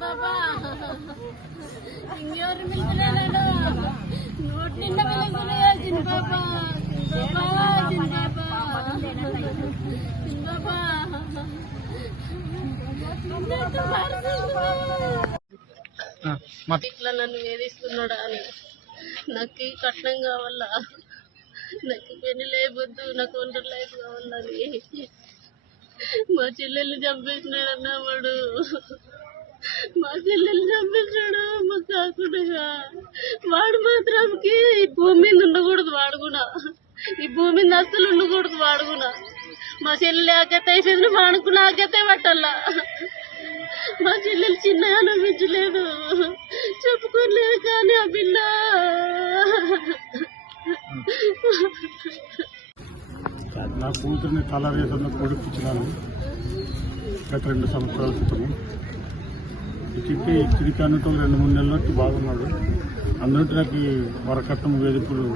బాబా ఇంకెవరు పిలిచలేడు నోటి ఇట్లా నన్ను వేధిస్తున్నాడా అని. నాకు ఈ కట్నం కావాలా? నాకు పెళ్ళి లేవద్దు నాకు ఒంటరి లైఫ్ కావాలని. మా చెల్లెల్ని చంపేసినాడన్న వాడు. మా చెల్లెల్ని చంపేసినాడు మా కాకుండా వాడు మాత్రంకి ఈ భూమి మీద ఉండకూడదు వాడు కూడా ఈ భూమి మీద అస్సలు ఉండకూడదు వాడు కూడా మా చెల్లెలు ఆకతే అయిపోయింది వాడుకు నాకతే పట్టాలా. మా చెల్లెలు చిన్నగా అనిపించలేదు. చెప్పుకోలేదు కానీ ఆ పిల్ల నా కూతురిని తలరేసన్న కొడుకు గత రెండు సంవత్సరాల క్రితం. ఇచ్చితే ఇక్కడికి అన్నట్టు రెండు మూడు నెలల నుంచి బాగున్నాడు. అన్నట్టు నాకు ఈ వరకట్నం వేధింపులు.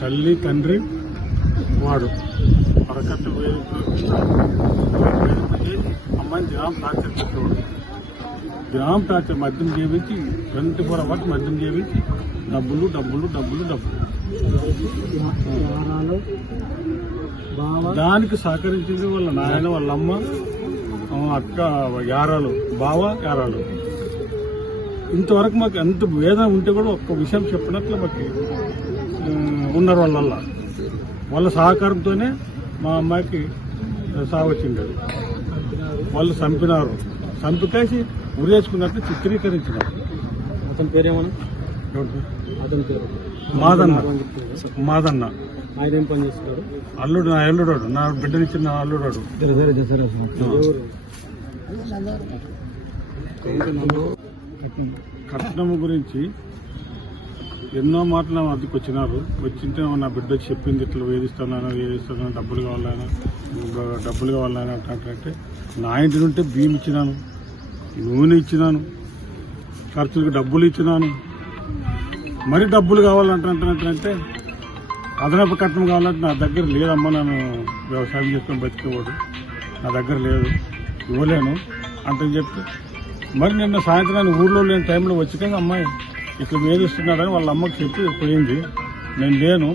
తల్లి తండ్రి వాడు. వరకట్నం వేధింపులు. అమ్మాయిని దినం టార్చర్ పెట్టేవాడు దినం టార్చర్ మద్యం చేయించి ట్వంటీ ఫోర్ అవర్స్ మద్యం చేయించి డబ్బులు డబ్బులు డబ్బులు డబ్బులు. దానికి సహకరించింది వాళ్ళ నాయన వాళ్ళ అమ్మ అక్క యారాలు బావ యారాలు. ఇంతవరకు మాకు ఎంత వేదన ఉంటే కూడా ఒక్క విషయం చెప్పినట్లు మాకు ఉన్నారు వాళ్ళ వాళ్ళ సహకారంతోనే మా అమ్మాయికి సాగు వచ్చింది. అది. వాళ్ళు చంపినారు. చంపికేసి ఉరేసుకున్నట్టు చిత్రీకరించినారు. అతని పేరేమన్నా? ఎవరిది? అతని పేరు మాదన్న. మాదన్న ఆయన ఏం పని చేస్తారు అల్లుడు నా అల్లుడు నా బిడ్డనిచ్చిన అల్లుడు సరే సరే కట్నం. గురించి ఎన్నో మాటలు నా వద్దకు వచ్చినారు. వచ్చింటే నా బిడ్డ వచ్చి చెప్పింది ఇట్లా వేధిస్తున్నాను వేధిస్తున్నాను డబ్బులు కావాలన్నా డబ్బులు కావాలన్నా అంటే నా ఇంటి నుంటే బియ్యం ఇచ్చినాను నూనె ఇచ్చినాను ఖర్చులకు డబ్బులు ఇచ్చినాను. మరి డబ్బులు కావాలంటే అదనపు కట్నం కావాలంటే నా దగ్గర లేదమ్మా నేను వ్యవసాయం చేసుకొని బతికేవాడు. నా దగ్గర లేదు. ఇవ్వలేను అంతని చెప్తే మరి నిన్న సాయంత్రాన్ని ఊర్లో లేని టైంలో వచ్చిన అమ్మాయి ఇట్లా వేధిస్తున్నాడని వాళ్ళ అమ్మకి చెప్పి పోయింది నేను లేను.